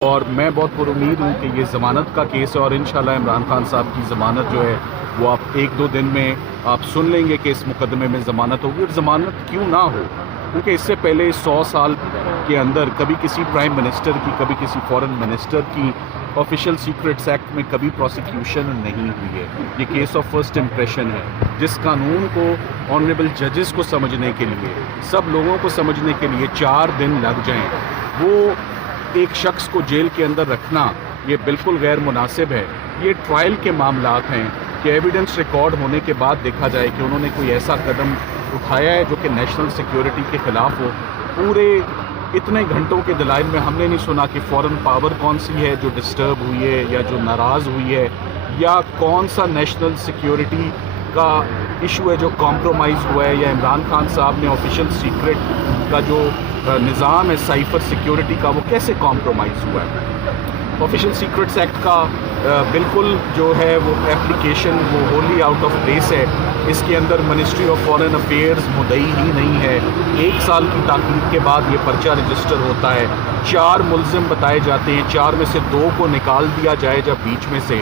اور میں بہت پر امید ہوں کہ یہ ضمانت کا کیس ہے اور انشاءاللہ عمران خان صاحب کی ضمانت جو ہے وہ آپ ایک دو دن میں آپ سن لیں گے کہ اس مقدمے میں ضمانت ہوگی. اور ضمانت کیوں نہ ہو، کیونکہ اس سے پہلے 100 سال کے اندر کبھی کسی پرائم منسٹر کی، کبھی کسی فورن منسٹر کی آفیشیل سیکرٹس ایکٹ میں کبھی پروسیکیوشن نہیں ہوئی ہے. یہ کیس آف فرسٹ امپریشن ہے. جس قانون کو آنریبل ججز کو سمجھنے کے لیے، سب لوگوں کو سمجھنے کے لیے 4 دن لگ جائیں، وہ ایک شخص کو جیل کے اندر رکھنا یہ بالکل غیر مناسب ہے. یہ ٹرائل کے معاملات ہیں کہ ایویڈنس ریکارڈ ہونے کے بعد دیکھا جائے کہ انہوں نے کوئی ایسا قدم اٹھایا ہے جو کہ نیشنل سیکیورٹی کے خلاف ہو. پورے اتنے گھنٹوں کے دلائل میں ہم نے نہیں سنا کہ فورن پاور کون سی ہے جو ڈسٹرب ہوئی ہے یا جو ناراض ہوئی ہے، یا کون سا نیشنل سیکیورٹی کا ایشو ہے جو کمپرومائز ہوا ہے، یا عمران خان صاحب نے آفیشیل سیکرٹ کا جو نظام ہے سائفر سیکیورٹی کا وہ کیسے کمپرومائز ہوا ہے. آفیشیل سیکرٹس ایکٹ کا بالکل جو ہے وہ اپلیکیشن وہ ہوللی آؤٹ آف پلیس ہے. اس کے اندر منسٹری آف فارن افیئرز مدعی ہی نہیں ہے. 1 سال کی تاخیر کے بعد یہ پرچہ رجسٹر ہوتا ہے. 4 ملزم بتائے جاتے ہیں، 4 میں سے 2 کو نکال دیا جائے جب بیچ میں سے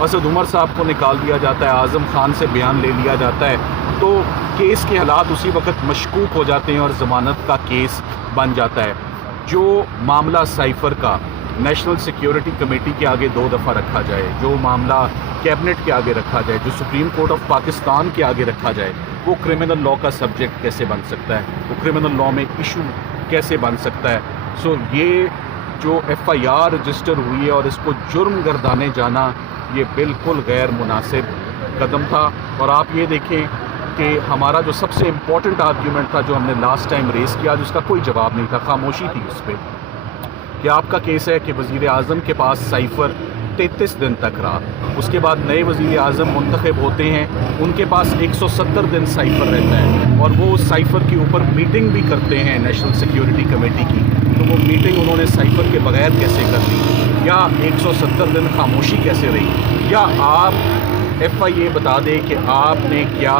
اسد عمر صاحب کو نکال دیا جاتا ہے، اعظم خان سے بیان لے لیا جاتا ہے، تو کیس کے حالات اسی وقت مشکوک ہو جاتے ہیں اور ضمانت کا کیس بن جاتا ہے. جو معاملہ سائفر کا نیشنل سیکیورٹی کمیٹی کے آگے 2 دفعہ رکھا جائے، جو معاملہ کیبنٹ کے آگے رکھا جائے، جو سپریم کورٹ آف پاکستان کے آگے رکھا جائے، وہ کرمنل لاء کا سبجیکٹ کیسے بن سکتا ہے، وہ کرمنل لاء میں ایشو کیسے بن سکتا ہے. سو یہ جو FIR رجسٹر ہوئی ہے اور اس کو جرم گردانے جانا یہ بالکل غیر مناسب قدم تھا. اور آپ یہ دیکھیں کہ ہمارا جو سب سے امپورٹنٹ آرگیومنٹ تھا جو ہم نے لاسٹ ٹائم ریز کیا، جس کا کوئی جواب نہیں تھا، خاموشی تھی اس پہ، کہ آپ کا کیس ہے کہ وزیر اعظم کے پاس سائفر 33 دن تک رہا. اس کے بعد نئے وزیر اعظم منتخب ہوتے ہیں، ان کے پاس 170 دن سائفر رہتا ہے اور وہ اس سائفر کے اوپر میٹنگ بھی کرتے ہیں نیشنل سیکیورٹی کمیٹی کی. تو وہ میٹنگ انہوں نے سائفر کے بغیر کیسے کر لی، یا 170 دن خاموشی کیسے رہی، یا آپ FIA بتا دیں کہ آپ نے کیا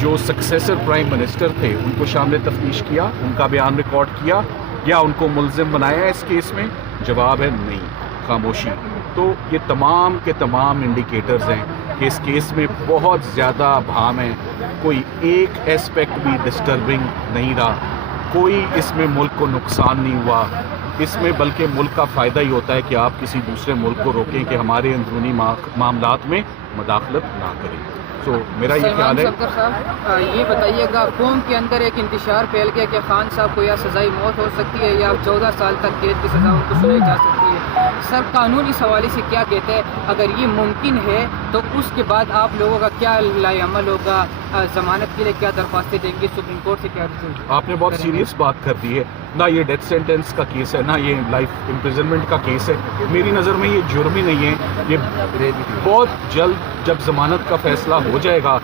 جو سکسیسر پرائم منسٹر تھے ان کو شامل تفتیش کیا، ان کا بیان ریکارڈ کیا، یا ان کو ملزم بنایا ہے اس کیس میں. جواب ہے نہیں، خاموشی. تو یہ تمام کے تمام انڈیکیٹرز ہیں کہ اس کیس میں بہت زیادہ بھام ہے. کوئی ایک ایسپیکٹ بھی ڈسٹربنگ نہیں رہا، کوئی اس میں ملک کو نقصان نہیں ہوا. اس میں بلکہ ملک کا فائدہ ہی ہوتا ہے کہ آپ کسی دوسرے ملک کو روکیں کہ ہمارے اندرونی معاملات میں مداخلت نہ کریں. تو میرا یہ خیال ہے. صفدر صاحب یہ بتائیے گا، قوم کے اندر ایک انتشار پھیل گیا کہ خان صاحب کو یا سزائی موت ہو سکتی ہے یا 14 سال تک قید کی سزا ان کو سنائی جا سکتی ہے. سر قانون اس حوالے سے کیا کہتے ہیں؟ اگر یہ ممکن ہے تو اس کے بعد آپ لوگوں کا کیا لائے عمل ہوگا؟ ضمانت کے لیے کیا درخواستیں دیں گے؟ سپریم کورٹ سے کیا آپ نے بہت سیریس بات کر دی ہے. نہ یہ ڈیتھ سینٹنس کا کیس ہے، نہ یہ لائف امپریزنمنٹ کا کیس ہے. میری نظر میں یہ جرم ہی نہیں ہے. یہ بہت جلد جب ضمانت کا فیصلہ ہو جائے گا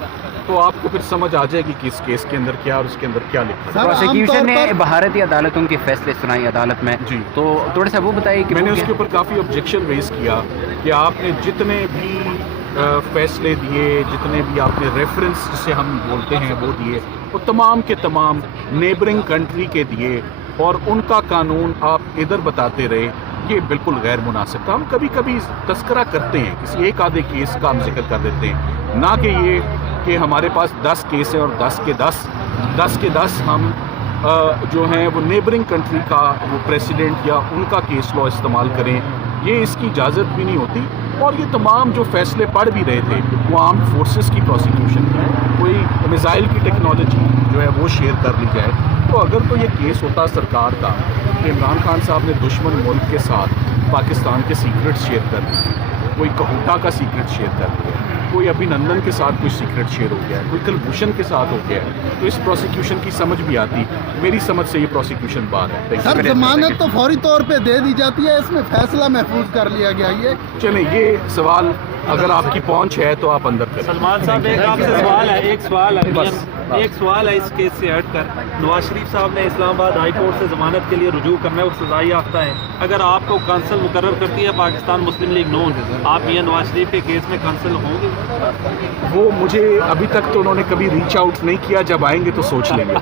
تو آپ کو پھر سمجھ آ جائے گی کہ اس کیس کے اندر کیا اور اس کے اندر کیا لکھا ہے. پروسیکیوشن نے بھارتی عدالتوں کے فیصلے سنائی عدالت میں، جی، تو تھوڑا سا وہ بتائیے کہ میں نے اس کے اوپر کافی آبجیکشن ریز کیا کہ آپ نے جتنے بھی فیصلے دیے، جتنے بھی آپ نے ریفرنس جسے ہم بولتے ہیں وہ دیے، وہ تمام کے تمام نیبرنگ کنٹری کے دیے اور ان کا قانون آپ ادھر بتاتے رہے. یہ بالکل غیر مناسب تھا. ہم کبھی کبھی تذکرہ کرتے ہیں، کسی ایک آدھے کیس کا ہم ذکر کر دیتے ہیں، نہ کہ یہ کہ ہمارے پاس 10 کیس ہیں اور 10 کے 10 ہم جو ہیں وہ نیبرنگ کنٹری کا وہ پریسیڈنٹ یا ان کا کیس لاء استعمال کریں. یہ اس کی اجازت بھی نہیں ہوتی. اور یہ تمام جو فیصلے پڑھ بھی رہے تھے وہ آرمڈ فورسز کی پروسیکیوشن کی، کوئی میزائل کی ٹیکنالوجی جو ہے وہ شیئر کر لی جائے. تو اگر تو یہ کیس ہوتا سرکار کا کہ عمران خان صاحب نے دشمن ملک کے ساتھ پاکستان کے سیکرٹ شیئر کر دیے، کوئی کہوٹا کا سیکرٹ شیئر کر دیا، کوئی ابھی نندن کے ساتھ کوئی سیکرٹ شیئر ہو گیا ہے، کوئی کلبھوشن کے ساتھ ہو گیا ہے، تو اس پروسیکیوشن کی سمجھ بھی آتی. میری سمجھ سے یہ پروسیکیوشن بات ہے. سر ضمانت تو فوری طور پہ دے دی جاتی ہے، اس میں فیصلہ محفوظ کر لیا گیا. یہ چلیں یہ سوال اگر آپ کی پہنچ ہے تو آپ اندر کریں. سلمان صاحب ایک آپ سے سوال ہے، ایک سوال ہے اس کیس سے ہٹ کر. نواز شریف صاحب نے اسلام آباد ہائی کورٹ سے ضمانت کے لیے رجوع کرنا ہے، وہ سزا یافتہ ہے. اگر آپ کو کونسل مقرر کرتی ہے پاکستان مسلم لیگ نون، آپ میاں نواز شریف کے کیس میں کونسل ہوں گے؟ وہ مجھے ابھی تک تو انہوں نے کبھی ریچ آؤٹ نہیں کیا. جب آئیں گے تو سوچ لیں گے.